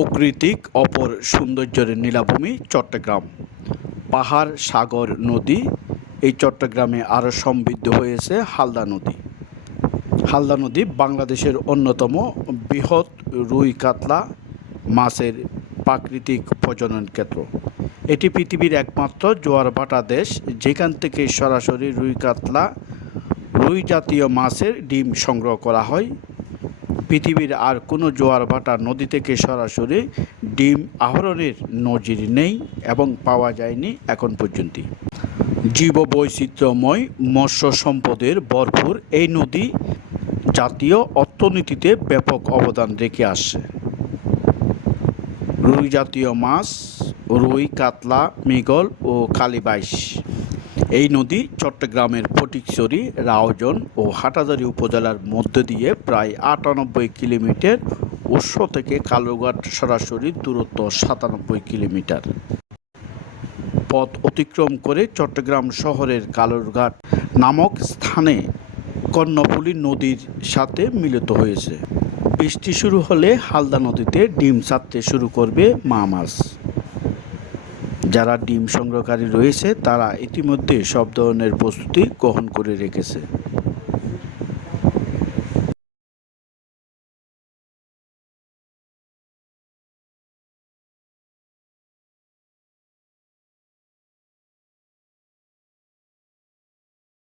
প্রাকৃতিক অপর সৌন্দর্যের নীলাভূমি চট্টগ্রাম। পাহাড়, সাগর, নদী, এই চট্টগ্রামে আরও সমৃদ্ধ হয়েছে হালদা নদী। হালদা নদী বাংলাদেশের অন্যতম বৃহৎ রুই কাতলা মাছের প্রাকৃতিক প্রজনন কেন্দ্র। এটি পৃথিবীর একমাত্র জোয়ার ভাটা দেশ, যেখান থেকে সরাসরি রুই কাতলা, রুই জাতীয় মাছের ডিম সংগ্রহ করা হয়। পৃথিবীর আর কোনো জোয়ার ভাটা নদী থেকে সরাসরি ডিম আহরণের নজির নেই এবং পাওয়া যায়নি এখন পর্যন্ত জীববৈচিত্র্যময় মৎস্য সম্পদের ভরপুর এই নদী জাতীয় অর্থনীতিতে ব্যাপক অবদান রেখে আসছে। রুই জাতীয় মাছ, রুই, কাতলা, মৃগল ও কালীবাইশ। এই নদী চট্টগ্রামের ফটিকছড়ি রাউজন ও হাটাজারি উপজেলার মধ্য দিয়ে প্রায় আটানব্বই কিলোমিটার উৎস থেকে কালুঘাট সরাসরি দূরত্ব সাতানব্বই কিলোমিটার। পথ অতিক্রম করে চট্টগ্রাম শহরের কালুরঘাট নামক স্থানে কর্ণফুলী নদীর সাথে মিলিত হয়েছে। বৃষ্টি শুরু হলে হালদা নদীতে ডিম ছাড়তে শুরু করবে মা মাছ। যারা ডিম সংগ্রহকারী রয়েছে তারা ইতিমধ্যে সব ধরনের প্রস্তুতি গ্রহণ করে রেখেছে।